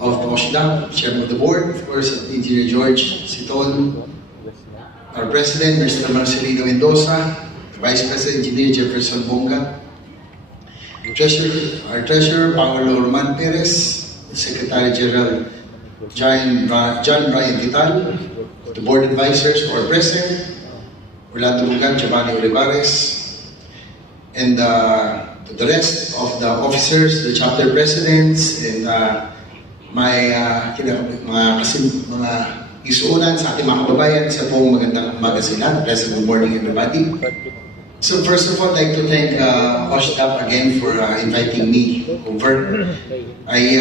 of OSHDA, Chairman of the Board, of course, Engineer George Siton, our President, Mr. Marcelino Mendoza, Vice President, Engineer Jefferson Bonga, our Treasurer, Paolo Roman Perez, Secretary General John Ryan Vital, the Board Advisors who are present, Orlando Mugan, Giovanni Olivares, and to the rest of the officers, the chapter presidents, and mga isuunan sa ating mga kababayan, sa pong magandang umaga sila. Pleasant good morning, everybody. So first of all, I'd like to thank OSHDA again for inviting me over. I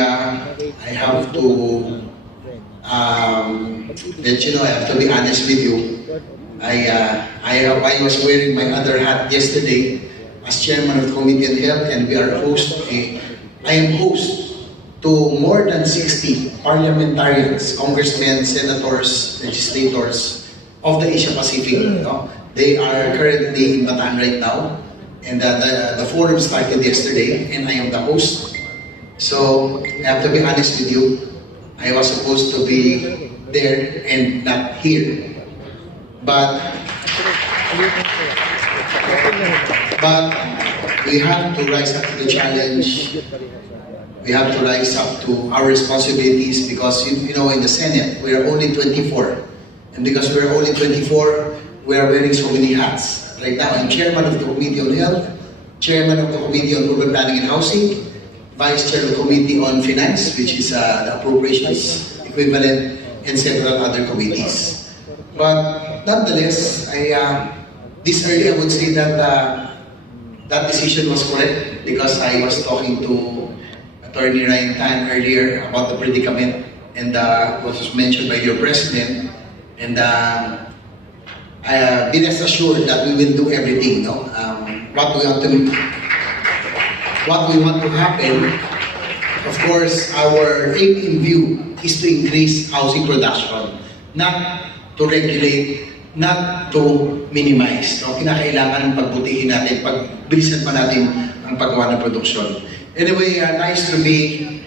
have to let you know, I have to be honest with you. I was wearing my other hat yesterday as chairman of the Committee on Health, and we are I am host to more than 60 parliamentarians, congressmen, senators, legislators of the Asia Pacific. No? They are currently in Bataan right now, and the forum started yesterday, and I am the host. So I have to be honest with you, I was supposed to be there and not here. But we have to rise up to the challenge. We have to rise up to our responsibilities because, you know, in the Senate, we are only 24. And because we are only 24, we are wearing so many hats. Right now, I'm chairman of the Committee on Health, chairman of the Committee on Urban Planning and Housing, vice chair of the Committee on Finance, which is the appropriations equivalent, and several other committees. But nonetheless, this early I would say that that decision was correct because I was talking to Attorney Ryan Tan earlier about the predicament and what was mentioned by your president, and be rest assured that we will do everything. No? What we want to happen, of course, our aim in view is to increase housing production, not to regulate, not to minimize. No? Kinakailangan pagbutihin natin, pagbilisan pa natin ang paggawa ng produksyon. Anyway, nice to be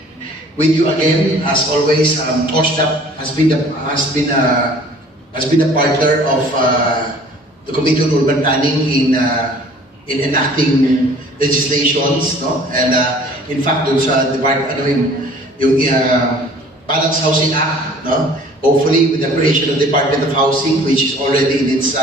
with you again. As always, OSHDA has been a partner of the Committee on Urban Planning in enacting legislations, no? And in fact, dun sa yung Balanced Housing Act, no? Hopefully, with the creation of the Department of Housing, which is already in its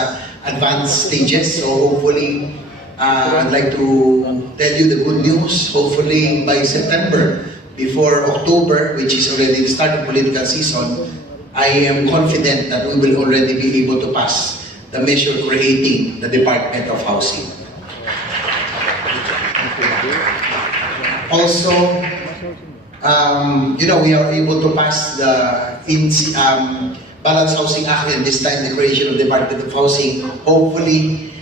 advanced stages, so hopefully, I'd like to tell you the good news. Hopefully, by September, before October, which is already the start of political season, I am confident that we will already be able to pass the measure creating the Department of Housing. Also, you know, we are able to pass the Balanced Housing Act, and this time the creation of the Department of Housing. Hopefully,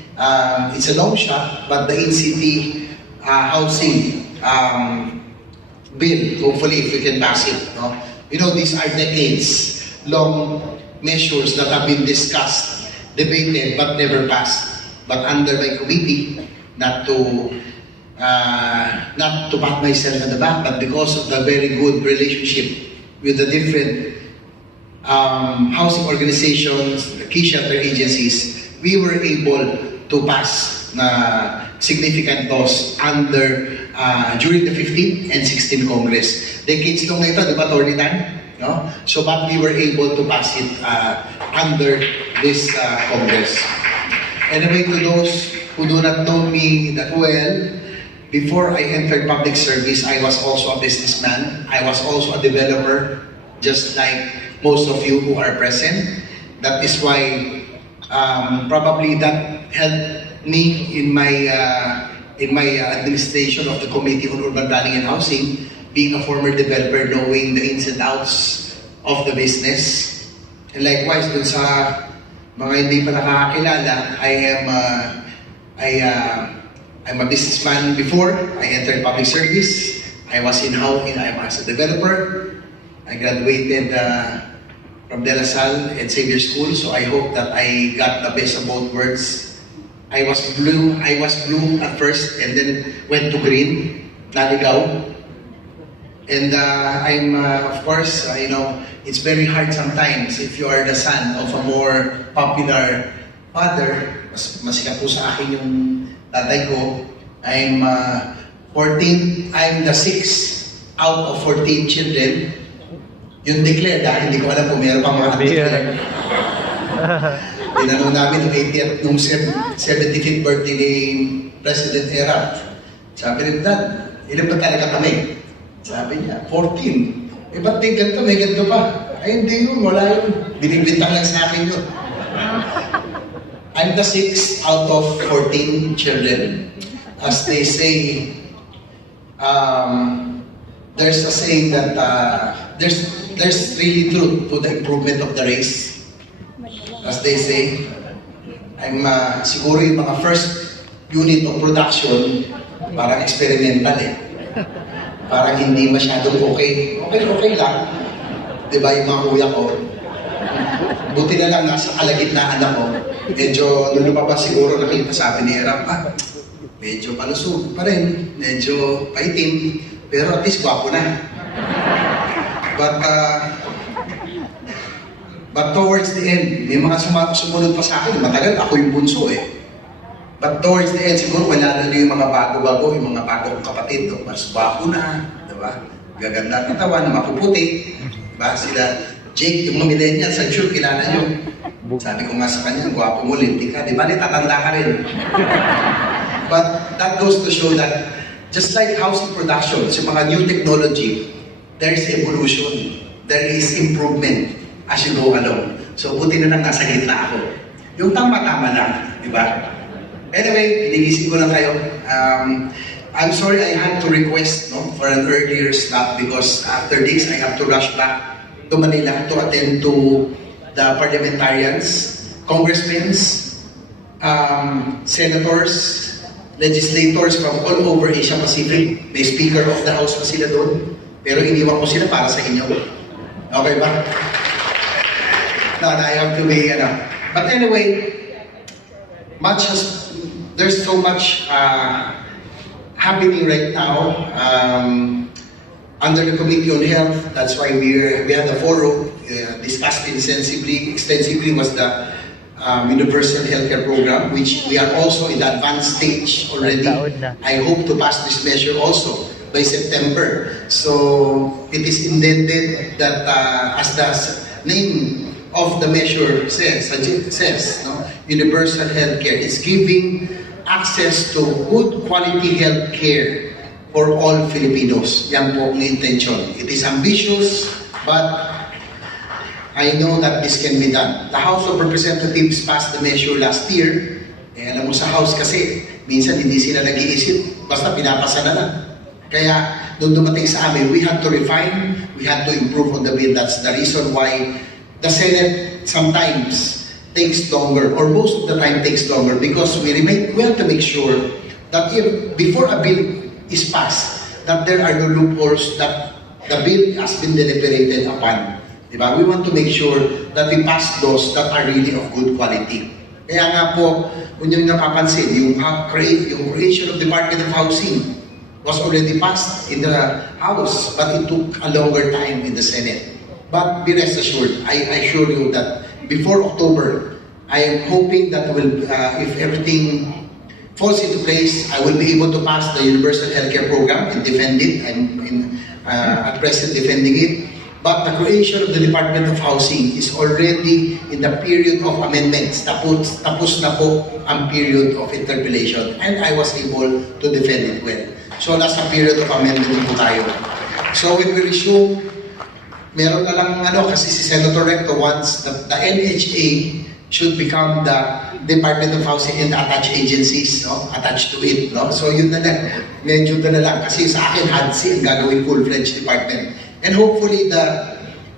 it's a long shot, but the in-city housing bill, hopefully if we can pass it. No? You know, these are decades-long measures that have been discussed, debated, but never passed. But under my committee, not to pat myself on the back, but because of the very good relationship with the different housing organizations, the key shelter agencies, we were able to pass significant laws during the 15th and 16th Congress. Decades long na ito, di ba, Atty. Tan? No? So, but we were able to pass it under this Congress. Anyway, to those who do not know me that well, before I entered public service, I was also a businessman. I was also a developer, just like most of you who are present. That is why probably that helped me in my administration of the Committee on Urban Planning and Housing, being a former developer, knowing the ins and outs of the business. And likewise, dun sa mga hindi pa nakakakilala, I'm a businessman before I entered public service. I was in housing, I was a developer. I graduated from De La Salle and Xavier School, so I hope that I got the best of both worlds. I was blue at first and then went to green, naligaw. And I'm, of course, it's very hard sometimes if you are the son of a more popular father. Masikat po sa akin yung tatay ko. I'm 14, I'm the 6th out of 14 children. Yung declared, hindi ko alam kung meron pang mga declared. Tinanong namin nung 80th, nung 75th birthday ni President Era. Sabi rin, Dad, ilan pa talaga kami? Sabi niya, 14. Ba't may ganito pa? Ay, hindi yun, wala yun. Binibintang lang sa akin yun. I'm the 6th out of 14 children. As they say, there's a saying that there's really truth to the improvement of the race. As they say, I'm siguro yung mga first unit of production, parang experimental eh. Parang hindi masyadong okay. Okay lang. Diba yung mga kuya ko? Buti na lang nasa kalagitnaan ako. Medyo, nung lumabas siguro nakita sabi ni Erap, medyo palusog pa rin. Medyo paitim. Pero at least gwapo na. But towards the end, may mga sumunod pa sa akin. Matagal, ako yung bunso eh. But towards the end, siguro wala na yung mga bago-bago, yung mga bagong kapatid. No? Mas gwapo na, diba? Gaganda ang katawan, na mapuputi. Diba? Sila, Jake, yung mga millennials, I'm sure kilala nyo. Sabi ko nga sa kanya, gwapo mo, linti ka. Diba? Tatanda ka rin. But that goes to show that just like housing production, sa mga new technology, there is evolution. There is improvement as you go along. So, buti na lang nasa gitna ako. Yung tama-tama lang, di ba? Anyway, inigising ko lang kayo. I'm sorry I had to request for an earlier slot because after this, I have to rush back to Manila to attend to the parliamentarians, congressmen, senators, legislators from all over Asia Pacific. May speaker of the house pa sila doon. Pero iniwan ko sila para sa inyo. Okay ba? No, I have to be, But anyway, there's so much happening right now under the Committee on Health. That's why we had a forum discussed extensively was the Universal Healthcare Program, which we are also in the advanced stage already. I hope to pass this measure also by September. So it is intended that as the name of the measure says, universal healthcare is giving access to good quality healthcare for all Filipinos. Yan po ang intention. It is ambitious, but I know that this can be done. The House of Representatives passed the measure last year. Alam mo sa House kasi, minsan hindi sila nag-iisip, basta pinapasa na lang. Kaya, nung dumating sa amin, we had to refine, we had to improve on the bill. That's the reason why the Senate sometimes takes longer, or most of the time takes longer, because we have to make sure that before a bill is passed, that there are no loopholes, that the bill has been deliberated upon. Diba? We want to make sure that we pass those that are really of good quality. Kaya nga po, kung yung napapansin, yung creation of Department of Housing was already passed in the House, but it took a longer time in the Senate. But be rest assured, I assure you that before October, I am hoping that if everything falls into place, I will be able to pass the Universal Healthcare Program and defend it. I'm at present defending it. But the creation of the Department of Housing is already in the period of amendments. Tapos na po ang period of interpellation. And I was able to defend it well. So nasa period of amendment po tayo. So when we resume, meron na lang kasi si Senator Recto wants that the NHA should become the Department of Housing and attached agencies, attached to it. So yun na lang, medyo na lang. Kasi sa akin, HADSI ang gagawin full-fledged department. And hopefully,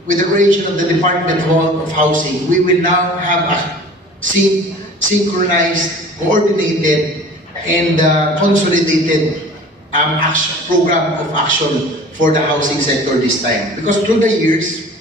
with the creation of the Department of Housing, we will now have a synchronized, coordinated, and consolidated program of action for the housing sector this time. Because through the years,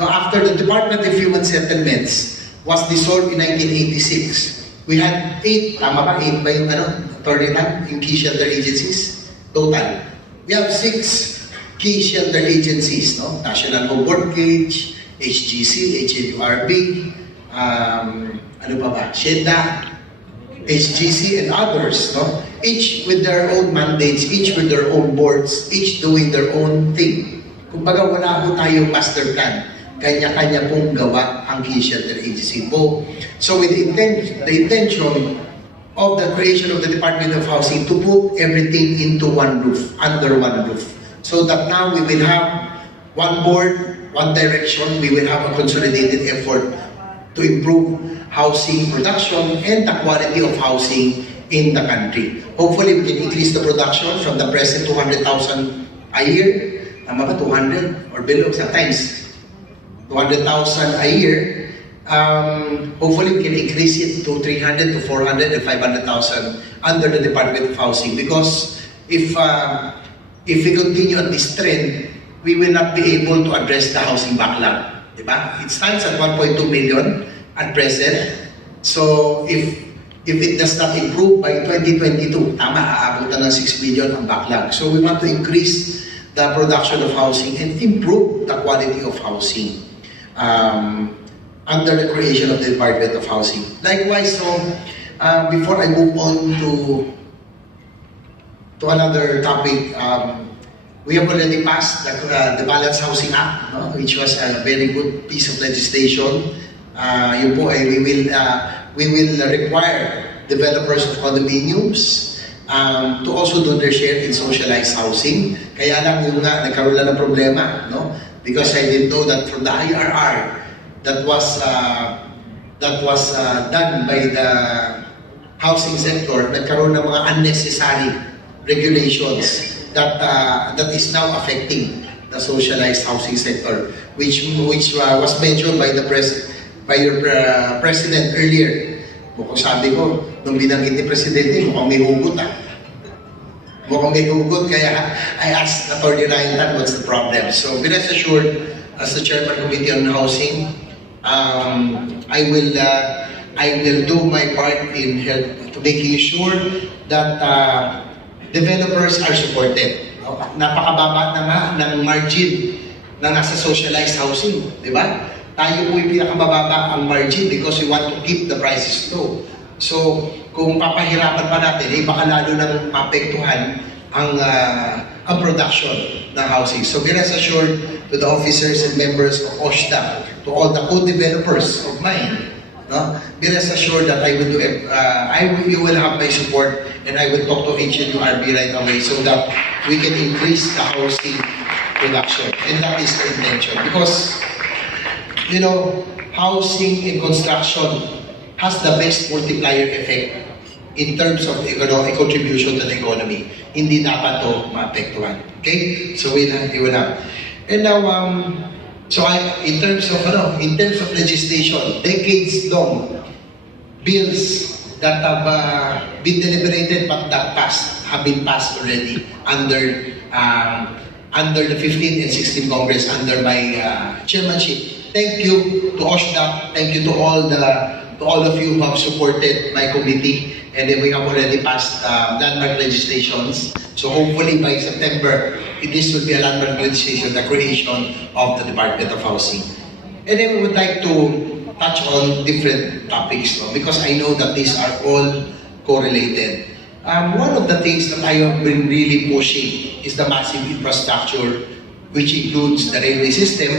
after the Department of Human Settlements was dissolved in 1986, we had 8 ba yung attorney lang, yung key shelter agencies, total. We have 6 key shelter agencies, no? National Home Mortgage, HGC, HURB, ano pa ba? SHEDA, HGC, and others, no? Each with their own mandates, each with their own boards, each doing their own thing. Kumbaga wala po tayong master plan. Kanya-kanya pong gawa ang key shelter agency po. So with the intention of the creation of the Department of Housing to put everything into one roof, under one roof. So that now we will have one board, one direction, we will have a consolidated effort to improve housing production and the quality of housing in the country. Hopefully, we can increase the production from the present 200,000 a year. Tama ba? 200 or below sometimes. 200,000 a year. Hopefully, we can increase it to 300 to 400 and 500,000 under the Department of Housing. Because if we continue on this trend, we will not be able to address the housing backlog. Diba? It stands at 1.2 million at present. So if it does not improve by 2022, tama, aabutan ng 6 million ang backlog. So we want to increase the production of housing and improve the quality of housing under the creation of the Department of Housing. Likewise, so before I move on to another topic, we have already passed the Balanced Housing Act, no? Which was a very good piece of legislation. Yun po ay we will require developers of condominiums to also do their share in socialized housing. Kaya lang yung nagkaroon lang ng problema, no? Because I didn't know that from the IRR that was done by the housing sector, nagkaroon ng mga unnecessary regulations that is now affecting the socialized housing sector, which was mentioned by your president earlier. Mukhang sabi ko, nung binanggit ni Presidente, mukhang may hugot Mukhang may hugot, kaya I asked Attorney Ryan what's the problem. So, be rest assured, as the Chairman Committee on Housing, I will do my part in help to making sure that developers are supported. No? Napakababa na nga ng margin na nasa socialized housing, di ba? Tayo po yung pinakamababa ang margin because we want to keep the prices low. So, kung papahirapan pa natin, baka lalo nang maapektuhan ang production ng housing. So, be rest assured to the officers and members of OSHDA, to all the co-developers of mine, no? Be rest assured that I will do it. You will have my support, and I will talk to EJERCITO right away so that we can increase the housing production. And that is the intention. Because, you know, housing and construction has the best multiplier effect in terms of economic contribution to the economy. Hindi dapat to maapektuhan. Okay? So we will have. And now, in terms of legislation, decades-long bills that have been deliberated but not passed have been passed already under the 15th and 16th Congress under my chairmanship. Thank you to OSHDA. Thank you to all of you who have supported my committee, and then we have already passed landmark legislations. So hopefully by September, this will be a landmark legislation, the creation of the Department of Housing. And then we would like to touch on different topics, no? Because I know that these are all correlated. One of the things that I have been really pushing is the massive infrastructure, which includes the railway system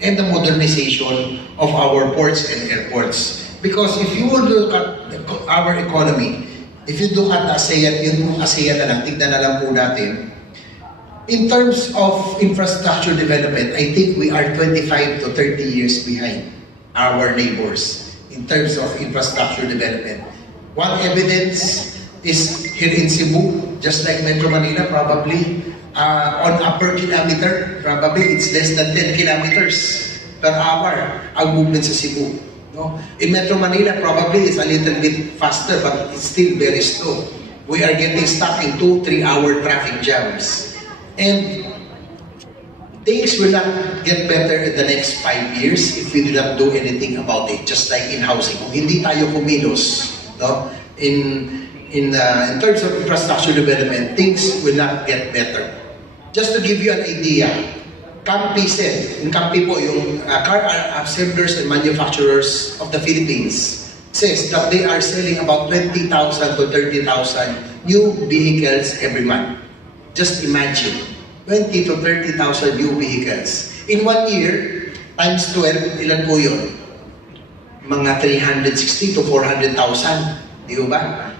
and the modernization of our ports and airports. Because if you look at our economy, if you look at ASEAN, yun ASEAN na lang, tignan na lang po natin. In terms of infrastructure development, I think we are 25 to 30 years behind our neighbors in terms of infrastructure development. One evidence is here in Cebu, just like Metro Manila, probably on a per kilometer, probably it's less than 10 kilometers per hour ang movement sa Cebu. No? In Metro Manila, probably it's a little bit faster, but it's still very slow. We are getting stuck in 2-3 hour traffic jams. And things will not get better in the next 5 years if we do not do anything about it, just like in housing. Kung hindi tayo kumilos, no? In terms of infrastructure development, things will not get better. Just to give you an idea, Campi said, yung Campi po, yung car assemblers and manufacturers of the Philippines, says that they are selling about 20,000 to 30,000 new vehicles every month. Just imagine, 20 to 30,000 new vehicles. In 1 year, times 12, ilan po yun? Mga 360 to 400,000. Di ba?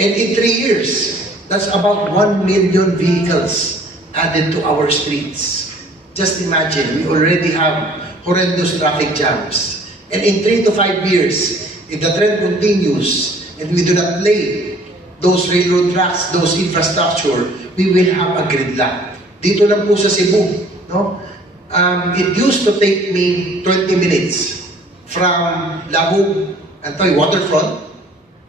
And in 3 years, that's about 1 million vehicles added to our streets. Just imagine, we already have horrendous traffic jams. And in 3 to 5 years, if the trend continues and we do not lay those railroad tracks, those infrastructure, we will have a gridlock. Dito lang po sa Cebu, no? It used to take me 20 minutes from Lahug, waterfront,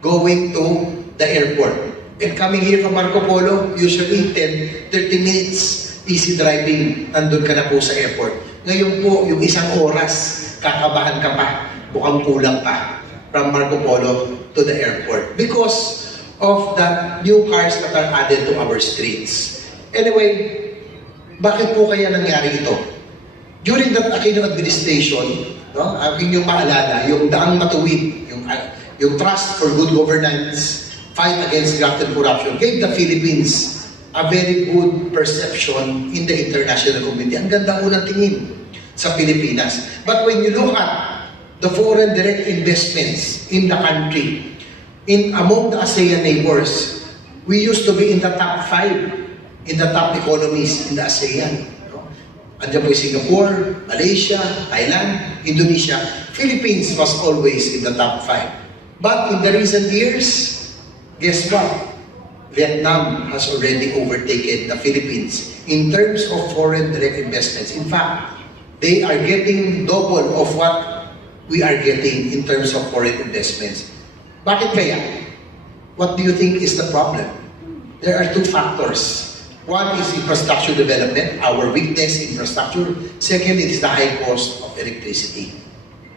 going to the airport. And coming here from Marco Polo, usually 10, 30 minutes, easy driving, nandun ka na po sa airport. Ngayon po, yung isang oras, kakabahan ka pa, bukang kulang pa, from Marco Polo to the airport. Because of the new cars that are added to our streets. Anyway, bakit po kaya nangyari ito? During that Aquino administration, no, aking yung maalala, yung daang matuwid, yung trust for good governance, fight against graft and corruption, gave the Philippines a very good perception in the international community. Ang ganda unang tingin sa Pilipinas. But when you look at the foreign direct investments in the country, among the ASEAN neighbors, we used to be in the top 5, in the top economies in the ASEAN. Andiyan po Singapore, Malaysia, Thailand, Indonesia. Philippines was always in the top 5. But in the recent years, guess what? Vietnam has already overtaken the Philippines in terms of foreign direct investments. In fact, they are getting double of what we are getting in terms of foreign investments. Bakit kaya? What do you think is the problem? There are 2 factors. One is infrastructure development, our weakness in infrastructure. Second, it is the high cost of electricity.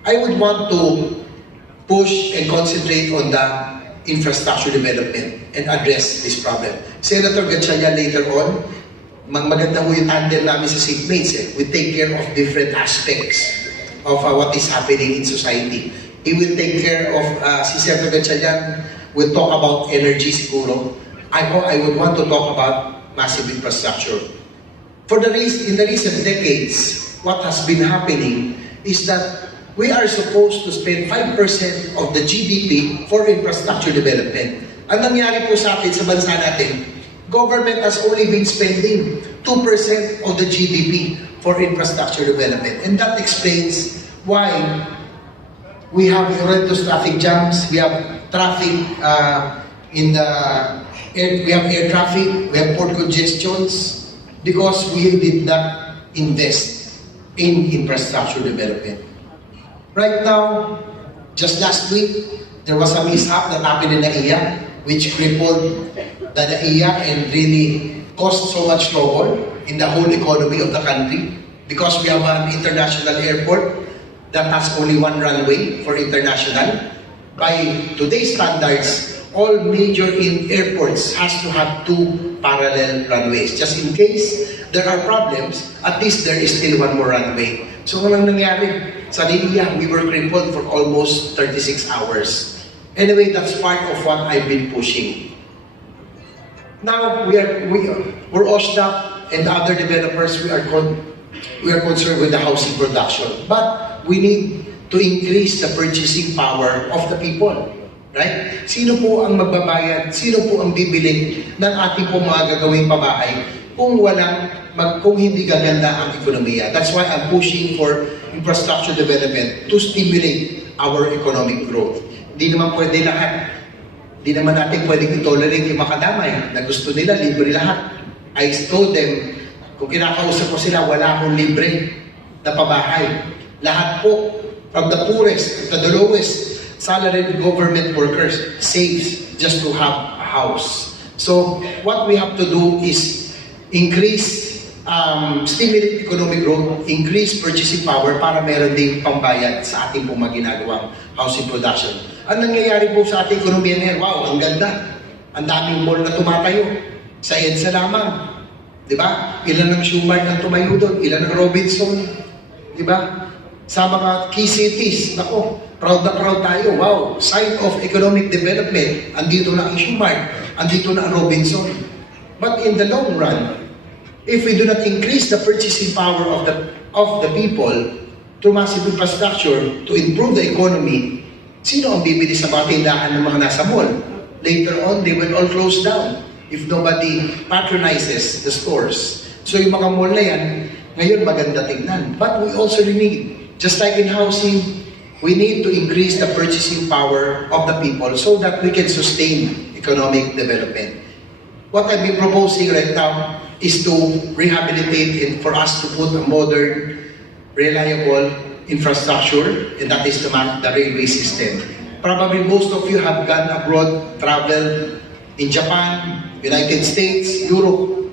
I would want to push and concentrate on the infrastructure development and address this problem. Senator Gatchalian later on, maganda ho yung tandem namin sa seatmates. We take care of different aspects of what is happening in society. He will take care of, si Senator Gatchalian will talk about energy siguro. I would want to talk about massive infrastructure. In the recent decades, what has been happening is that we are supposed to spend 5% of the GDP for infrastructure development. Ang nangyari po sa atin, sa bansa natin, government has only been spending 2% of the GDP for infrastructure development. And that explains why we have horrendous traffic jams, we have traffic we have air traffic, we have port congestions, because we did not invest in infrastructure development. Right now, just last week, there was a mishap that happened in NAIA, which crippled the NAIA and really caused so much trouble in the whole economy of the country, because we have an international airport that has only 1 runway for international. By today's standards, all major airports has to have 2 parallel runways. Just in case there are problems, at least there is still 1 more runway. So anong nangyari? Sa NAIA, we were crippled for almost 36 hours. Anyway, that's part of what I've been pushing. Now, we're OSDAP and the other developers, we are concerned with the housing production. But we need to increase the purchasing power of the people. Right? Sino po ang magbabayad? Sino po ang bibili ng ating po mga gagawing pabahay kung hindi gaganda ang ekonomiya? That's why I'm pushing for infrastructure development to stimulate our economic growth. Hindi naman pwede lahat. Hindi naman natin pwedeng i-tolerate yung makadamay na gusto nila libre lahat. I told them, kung kinakausap ko sila, wala akong libre na pabahay. Lahat po, from the poorest to the lowest, salaried government workers saves just to have a house. So what we have to do is stimulate economic growth, increase purchasing power para meron ding pambayad sa ating pong ginagawang housing production. Ang nangyayari po sa ating ekonomiya ngayon, wow, ang ganda. Ang daming mall na tumatayo. Sa EDSA lamang, Di ba? Ilan ang Shumart ang tumayo doon? Ilan ang Robinson? Di ba? Sa mga key cities, nako, proud na proud tayo. Wow, sign of economic development. Andito na ang Shumart, andito na ang Robinson. But in the long run, if we do not increase the purchasing power of the people through massive infrastructure to improve the economy, sino ang bibili sa mga tindahan ng mga nasa mall? Later on, they will all close down if nobody patronizes the stores. So yung mga mall na yan, ngayon maganda tingnan. But we also need, just like in housing, we need to increase the purchasing power of the people so that we can sustain economic development. What I've been proposing right now is to rehabilitate and for us to put a modern, reliable infrastructure, and that is the railway system. Probably most of you have gone abroad, traveled in Japan, United States, Europe.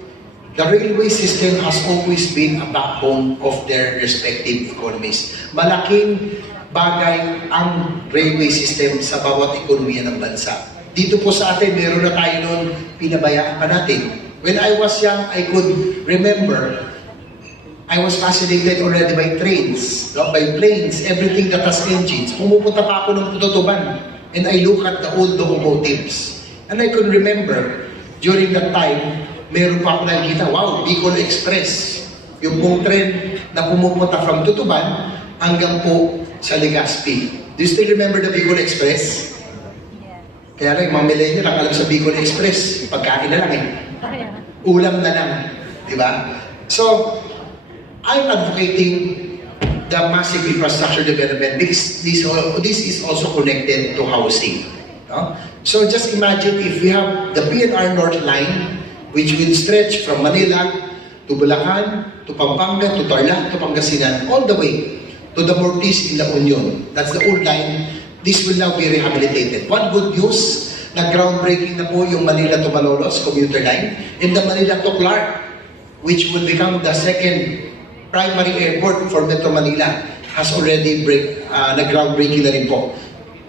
The railway system has always been a backbone of their respective economies. Malaking bagay ang railway system sa bawat ekonomiya ng bansa. Dito po sa atin, meron na tayo noon, pinabayaan pa natin. When I was young, I could remember, I was fascinated already by trains, by planes, everything that has engines. Pumupunta pa ako ng Tutuban, and I look at the old locomotives. And I could remember, during that time, meron pa ako nakikita, wow, Bicol Express. Yung pong tren na pumupunta from Tutuban hanggang po sa Legazpi. Do you still remember the Bicol Express? Kaya rin, mga millennial ang alam sa Bicol Express, pagkain na lang eh. Ulam na lang, di ba? So, I'm advocating the massive infrastructure development because this is also connected to housing. No? So just imagine if we have the PNR North Line, which will stretch from Manila to Bulacan, to Pampanga, to Tarlac, to Pangasinan, all the way to the Mortis in La Union. That's the old line. This will now be rehabilitated. One good news, na groundbreaking na po yung Manila to Malolos commuter line, and the Manila to Clark, which will become the second primary airport for Metro Manila, has already na-groundbreaking na rin po.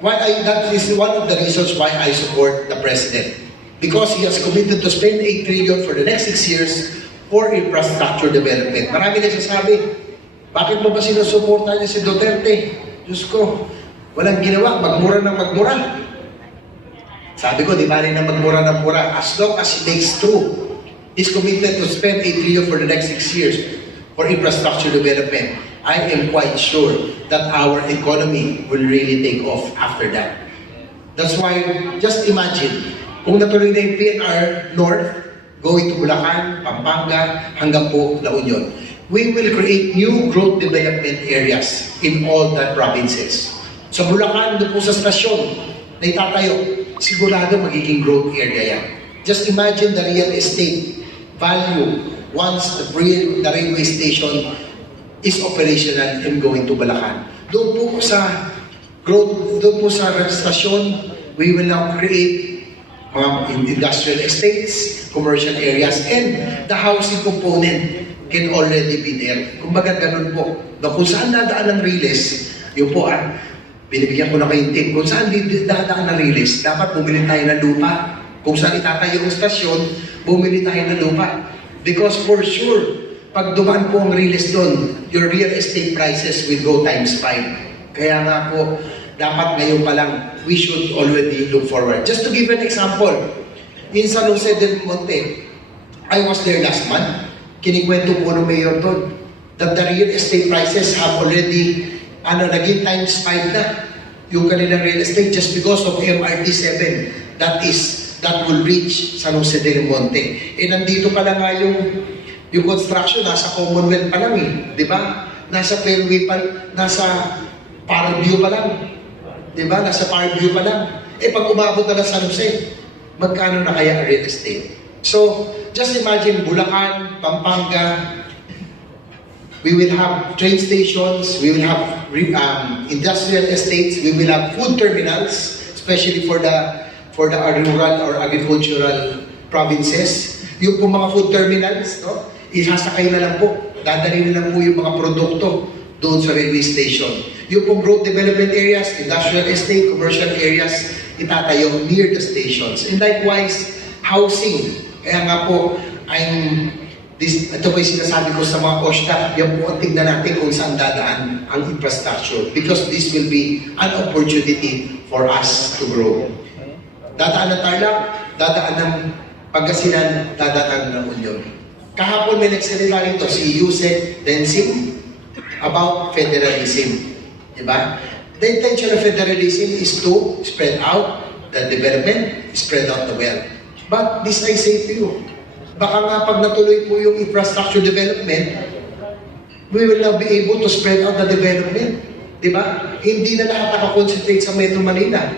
That is one of the reasons why I support the President. Because he has committed to spend 8 trillion for the next 6 years for infrastructure development. Marami nagsasabi, bakit mo ba sinusuporta niya si Duterte? Diyos ko, walang ginawa, magmura ng magmura. Sabi ko, di ba rin na magmura ng mura? As long as he makes true, he's committed to spend 8 trillion for the next 6 years for infrastructure development. I am quite sure that our economy will really take off after that. That's why, just imagine, kung natuloy na yung PNR North, going to Bulacan, Pampanga, hanggang po La Union, we will create new growth development areas in all the provinces. Sa Bulacan, doon po sa stasyon na itatayo, sigurado magiging growth area yan. Just imagine the real estate value once the railway station is operational and going to Bulacan. Doon po sa growth, doon po sa stasyon, we will now create industrial estates, commercial areas, and the housing component can already be there. Kumbaga ganun po. Kung saan dadaan ng riles, yun po binibigyan ko na kayong tip. Kung saan dadaan ng riles, dapat bumili tayo ng lupa. Kung saan itatayo ang stasyon, bumili tayo ng lupa. Because for sure, pag dumaan po ang riles doon, your real estate prices will go times 5. Kaya nga po, dapat ngayon pa lang, we should already look forward. Just to give an example, in San Jose del Monte, I was there last month, kinikwento po ng mayor doon, that the real estate prices have already, naging times 5 na, yung kanilang real estate just because of MRT 7, that will reach San Jose del Monte. Eh, nandito pa lang nga yung construction, nasa Commonwealth pa lang di ba? Nasa Fairway pa, nasa Parkview pa lang. Di ba? Nasa Parkview pa lang. Eh, pag umabot na San Jose, magkano na kaya ang real estate? So, just imagine, Bulacan, Pampanga, we will have train stations, we will have industrial estates, we will have food terminals, especially for the rural or agricultural provinces. Yung po mga food terminals, no? Isasakay na lang po, dadali na lang po yung mga produkto doon sa railway station. Yung pong growth development areas, industrial estate, commercial areas, itatayo near the stations. And likewise, housing. Kaya nga po, I'm ito po yung sinasabi ko sa mga OSHDAP, yan po ang tingnan natin kung saan dadaan ang infrastructure because this will be an opportunity for us to grow. Dadaan ng Tarlac, dadaan ng Pangasinan, dadaan ng Union. Kahapon may nagsalita rito si Yusek Densing about federalism. Diba? The intention of federalism is to spread out the development, spread out the wealth. But this I say to you, baka nga pag natuloy po yung infrastructure development, we will now be able to spread out the development. Diba? Hindi na lahat nakakonsentrate sa Metro Manila.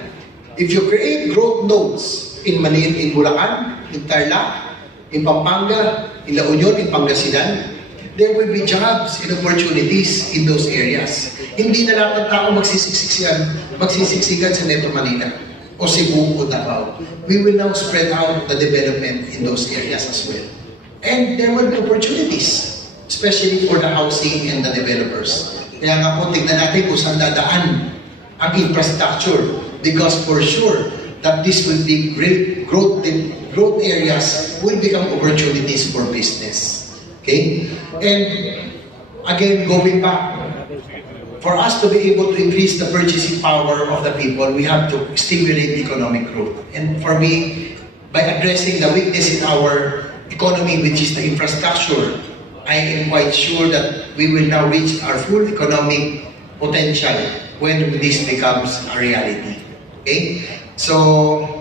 If you create growth nodes in Manila, in Bulacan, in Tarlac, in Pampanga, in La Union, in Pangasinan, there will be jobs and opportunities in those areas. Hindi na lahat ng tao magsisiksikan sa Metro Manila o Cebu o Davao. We will now spread out the development in those areas as well. And there will be opportunities, especially for the housing and the developers. Kaya nga po, tignan natin kung saan dadaan ang infrastructure because for sure that this will be great growth areas will become opportunities for business. Okay? And again, going back, for us to be able to increase the purchasing power of the people, we have to stimulate economic growth. And for me, by addressing the weakness in our economy, which is the infrastructure, I am quite sure that we will now reach our full economic potential when this becomes a reality. Okay? So,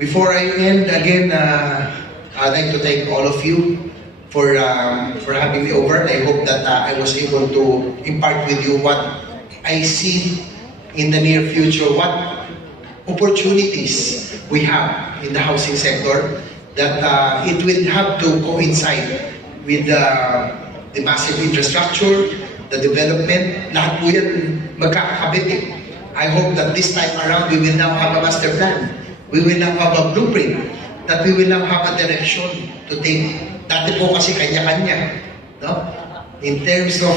before I end, again, I'd like to thank all of you for having me over. I hope that I was able to impart with you what I see in the near future, what opportunities we have in the housing sector, that it will have to coincide with the massive infrastructure, the development, lahat po yan magkakakabit eh. I hope that this time around we will now have a master plan. We will now have a blueprint, that we will now have a direction to take. Dati po kasi kanya-kanya. No? In terms of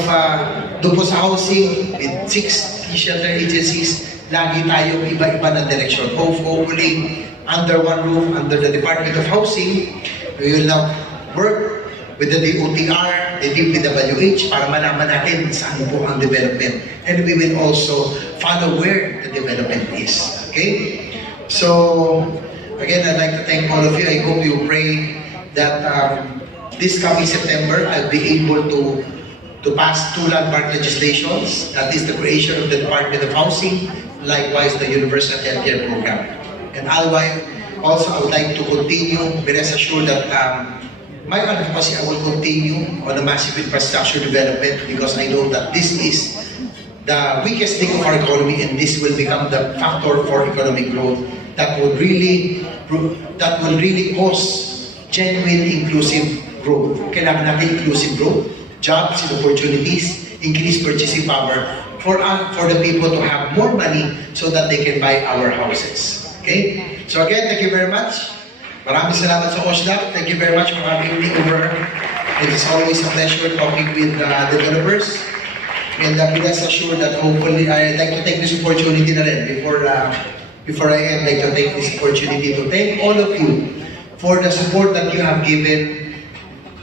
doon po sa housing, with 6 shelter agencies, lagi tayong iba-iba na direction. Hopefully, under one roof, under the Department of Housing, we will now work with the DOTR, the DPWH, para malaman natin saan po ang development. And we will also follow where the development is. Okay? So, again, I'd like to thank all of you. I hope you pray that this coming September, I'll be able to pass 2 landmark legislations. That is the creation of the Department of Housing, likewise the Universal Healthcare Program. And also, I would like to continue, be rest assured that my advocacy, I will continue on the massive infrastructure development because I know that this is the weakest link of our economy and this will become the factor for economic growth that will really cause genuine inclusive growth. Kailangan natin inclusive growth, jobs and opportunities, increased purchasing power for the people to have more money so that they can buy our houses. Okay? So again, thank you very much. Maraming salamat sa OSHDAP. Thank you very much for having me over. It is always a pleasure talking with developers. And be rest assured that hopefully, I'd like to take this opportunity na rin before I end, I'd like to take this opportunity to thank all of you for the support that you have given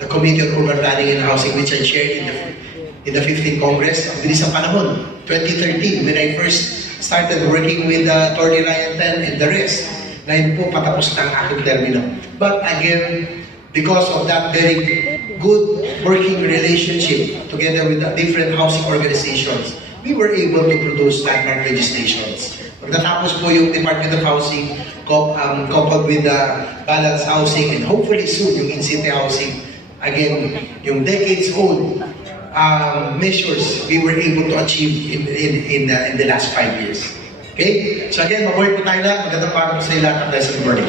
the Committee on Urban Planning and Housing, which I chaired in the 15th Congress. Ang bilis ang panahon, 2013, when I first started working with Attorney Ryan Tan and the rest. Ngayon po, patapos na ang aking termino. But again, because of that very good working relationship together with the different housing organizations, we were able to produce landmark legislations. Pagkatapos po yung Department of Housing, coupled with the balanced housing, and hopefully soon yung in-city housing, again, yung decades-old measures we were able to achieve in the last 5 years. Okay? So again, mabuhay po tayo lahat. Magandang umaga po sa lahat. Blessed morning.